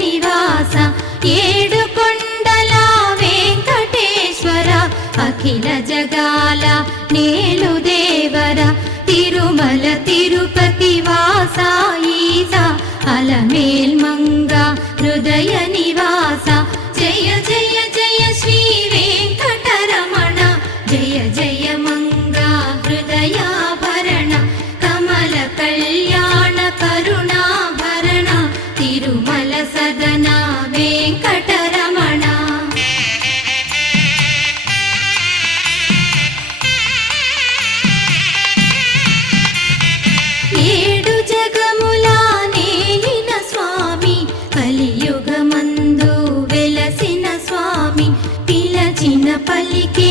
నివాస ఏడు కొండల వెంకటేశ్వర అఖిల జగాల నేలు దేవర తిరుమల తిరుపతి వాస ఈస అలమేల్ మంగ హృదయ నివాస జయ జయ జయ శ్రీ వెంకటరమణ జయ జయ మంగ హృదయాభరణ కమల కళ్యాణ కరుణాభరణ తిరుమల సదన వెంకటరమణ ఏడు జగముల నేలిన స్వామి కలియుగమందు వెలసిన స్వామి పిలచిన పలికే